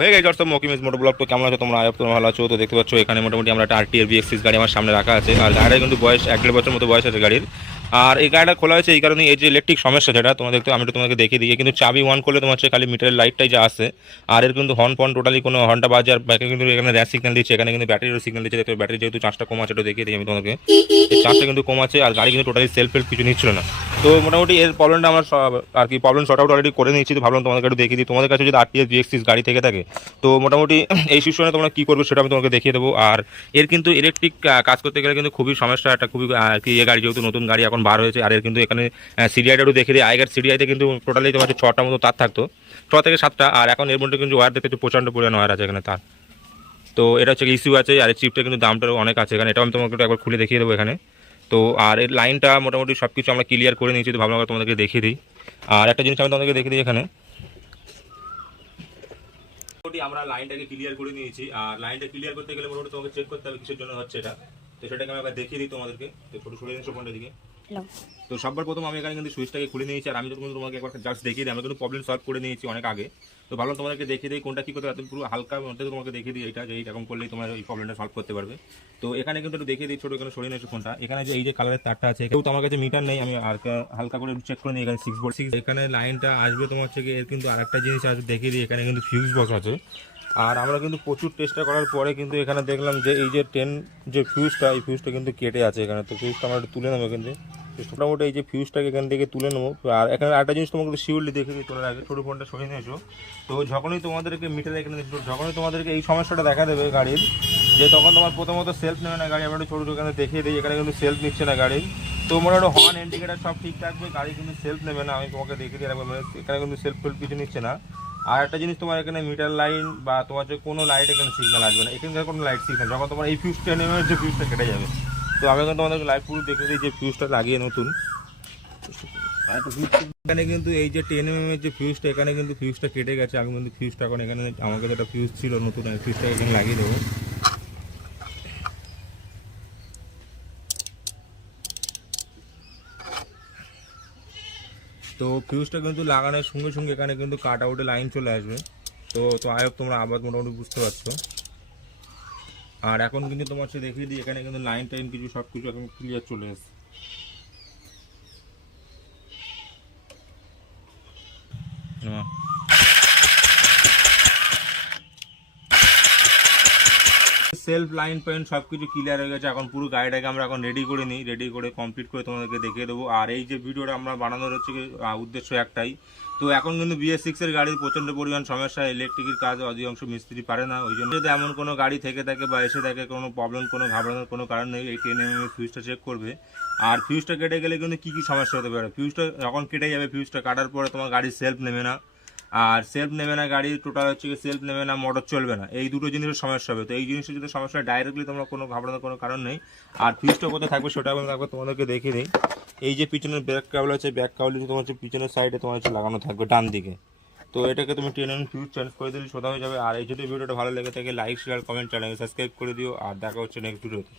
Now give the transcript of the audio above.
হয়ে গেছে দর্শক মকিমেজ মোটর ব্লগ। তো কেমন আছো তোমরা? আয়ব তোমরা ভালো আছো? তো দেখতে পাচ্ছ এখানে মোটামুটি আমরা একটা আরটিআর BX6 গাড়ি আমার সামনে রাখা আছে। আর গাড়িটা কিন্তু বয়স 1-1.5 বছর মতো বয়স আছে গাড়ির। আর এই গাড়িটা খোলা হয়েছে এই কারণে, এই যে ইলেকট্রিক সমস্যা যেটা তোমাদের আমি একটু তোমাকে দেখিয়ে দিই। কিন্তু চাবি অন করলে তোমার হচ্ছে খালি মিটারের লাইটটাই যা আছে, আর এর কিন্তু হর্ন ফর্ন টোটালি কোনো হর্নটা বাজে। আর ব্যাকে কিন্তু এখানে র্যাশ সিগন্যাল দিচ্ছে, এখানে কিন্তু ব্যাটারিরও সিগন্যাল দিচ্ছে। দেখতে ব্যাটারি যেহেতু চার্জটা কম আছে, এটা দেখিয়ে দিই আমি তোমাকে। এই চার্জটা কিন্তু কম আছে, আর গাড়ি কিন্তু টোটালি সেলফ কিছু নিচ্ছিল না। তো মোটামুটি এর প্রবলেমটা আমরা আর কি প্রবলেম সর্ট আউট অলরেডি করে নিয়েছি। তো ভাবলাম তোমাদেরকে একটু দেখিয়ে দিই। তোমাদের কাছে যদি আরটিআর BX6 গাড়ি থেকে থাকে, তো মোটামুটি এই সিচুয়েশনে তোমরা কী করবে সেটা আমি তোমাকে দেখিয়ে দেবো। আর এর কিন্তু ইলেকট্রিক কাজ করতে গেলে কিন্তু খুবই সমস্যা, একটা খুবই আর কি, এই গাড়ি যেহেতু নতুন গাড়ি এখন বার হয়েছে। আর এর কিন্তু এখানে সিডিআইটা একটু দেখে দিই। আগের সিডিআইতে কিন্তু টোটালি তোমার 6টা মতো তার থাকতো, 6 থেকে 7টা। আর এখন এর মধ্যে কিন্তু ওয়্যার দেখতে প্রচণ্ড পরিমাণ ওয়্যার আছে এখানে তার। তো এটা হচ্ছে ইস্যু আছে। আর এই চিপটা কিন্তু দামটাও অনেক আছে এখানে, এটাও আমি তোমাকে একবার খুলে দেখিয়ে দেবো এখানে। তো আর এর লাইনটা মোটামুটি সব কিছু আমরা ক্লিয়ার করে নিয়েছি। তো ভাবলাম তোমাদেরকে দেখিয়ে দিই। আর একটা জিনিস আমি তোমাদেরকে দেখিয়ে দিই এখানে, মোটামুটি আমরা লাইনটাকে ক্লিয়ার করে নিয়েছি। আর লাইনটা ক্লিয়ার করতে গেলে মোটামুটি তোমাকে চেক করতে হবে কিসের জন্য হচ্ছে এটা। তো সেটাকে আমি আবার দেখিয়ে দিই তোমাদেরকে। তো ছোটো সরে নিচ্ছি ফোনটার দিকে। তো সবার প্রথম আমি এখানে কিন্তু সুইচটাকে খুলে নিয়েছি। আর আমি যখন তোমাকে একবার জাস্ট দেখিয়ে দিই, আমি কিন্তু প্রবলেম সলভ করে নিয়েছি অনেক আগে। তো ভালো তোমাদেরকে দেখিয়ে দিই কোনটা কী করতে পারবে। পুরো হালকা মধ্যে তোমাকে দেখিয়ে দিই এটা, যে এইরকম করলেই তোমার এই প্রবলেমটা সলভ করতে পারবে। তো এখানে কিন্তু একটু দেখিয়ে দিই, ছোটো এখানে সরিয়ে নিয়েছি ফোনটা। এখানে যে এই যে কালারের তারটা আছে, কেউ তো আমার কাছে মিটার নেই, আমি আর হালকা করে চেক করে নিই। এখানে 6 ভোল্ট এখানে লাইনটা আসবে তোমার হচ্ছে এর কিন্তু আরেকটা জিনিস আসবে দেখিয়ে দিই। এখানে কিন্তু ফিউজ বক্স আছে। আর আমরা কিন্তু প্রচুর চেষ্টা করার পরে কিন্তু এখানে দেখলাম যে এই যে যে ফিউজটা, এই ফিউজটা কিন্তু কেটে আছে এখানে। তো ফিউজটা আমরা একটু তুলে নেবো কিন্তু মোটামুটি এই যে ফিউজটাকে এখান থেকে তুলে নেবো। আর এখানে একটা জিনিস তোমাকে শিওরলি দেখে দিই তোলার আগে, ছোটো ফোনটা সরিয়ে নিয়েছো। তো যখনই তোমাদেরকে মিটারে এখানে যখনই তোমাদেরকে এই সমস্যাটা দেখা দেবে গাড়ির, যে তখন তোমার প্রথমত সেলফ নেবে না গাড়ি। আমরা একটু ছোটো এখানে দেখিয়ে দিই, এখানে কিন্তু সেলফ নিচ্ছে না গাড়ির। তো মোটামুটি হর্ন ইন্ডিকেটার সব ঠিক থাকবে, গাড়ি কিন্তু সেলফ নেবে না। আমি তোমাকে দেখিয়ে দিই এখানে কিন্তু সেলফ কিছু নিচ্ছে না। আর একটা জিনিস, তোমার এখানে মিটার লাইন বা তোমার যে কোনো লাইট এখানে সিগন্যাল আসবে না, এখানকার কোনো লাইট সিগন্যাল যখন তোমার এই ফিউজটা নেমে যে ফিউজটা কেটে যাবে। তো আমি এখন তোমাদেরকে লাইট পুরো দেখে দিই যে ফিউজটা লাগিয়ে নতুন এখানে কিন্তু এই যে 10 mm এর যে ফিউজটা, এখানে কিন্তু ফিউজটা কেটে গেছে। আমি কিন্তু ফিউজটা এখন এখানে আমার কাছে একটা ফিউজ ছিল নতুন, ফিউজটা এখানে লাগিয়ে দেবো। তো ফিউজটা কিন্তু লাগানোর সঙ্গে সঙ্গে এখানে কিন্তু কাট আউটে লাইন চলে আসবে। তো তো আই হোপ তোমরা আবার মোটামুটি বুঝতে পারছো। আর এখন কিন্তু তোমার হচ্ছে দেখিয়ে দিই, এখানে কিন্তু লাইন টাইন কিছু সব কিছু এখন ক্লিয়ার চলে এসেছে। সেলফ লাইন পয়েন্ট সব কিছু ক্লিয়ার হয়ে গেছে। এখন পুরো গাড়িটাকে আমরা এখন রেডি করে নিই, রেডি করে কমপ্লিট করে তোমাদেরকে দেখিয়ে দেবো। আর এই যে ভিডিওটা আমরা বানানোর হচ্ছে উদ্দেশ্য একটাই। তো এখন কিন্তু BS6 এর গাড়ির প্রচণ্ড পরিমাণ সমস্যা, ইলেকট্রিকের কাজ অধিকাংশ মিস্ত্রি পারে না। ওই জন্য যদি এমন কোনো গাড়ি থেকে থাকে বা এসে থাকে, কোনো প্রবলেম কোনো ঘাবড়ানোর কোনো কারণ নেই। এই 10 mm ফিউজটা চেক করবে। আর ফিউজটা কেটে গেলে কিন্তু কী কী সমস্যা হতে পারে, ফিউজটা যখন কেটে যাবে, ফিউজটা কাটার পরে তোমার গাড়ির সেলফ নেবে না। আর সেলফ নেবে না গাড়ি, টোটাল হচ্ছে সেলফ নেবে না, মোটর চলবে না। এই দুটো জিনিসের সমস্যা হবে। তো এই জিনিসের যদি সমস্যা ডাইরেক্টলি তোমরা কোনো ঘাবড়ানোর কোনো কারণ নেই। আর ফিউজটা কোথায় থাকবে সেটা আমি একবার তোমাদেরকে দেখিয়ে দিই। এই যে পিছনের ব্যাক কেবল আছে, ব্যাক কেবল তোমার হচ্ছে পিছনের সাইডে তোমার হচ্ছে লাগানো থাকবে ডান দিকে। তো এটাকে তুমি 10 mm ফিউজ চেঞ্জ করে দিলে সোজা হয়ে যাবে। আর এই যদি ভিডিওটা ভালো লেগে থাকে, লাইক শেয়ার কমেন্ট চ্যানেলকে সাবস্ক্রাইব করে দিও। আর দেখা হচ্ছে নেক্সট ভিডিওতে।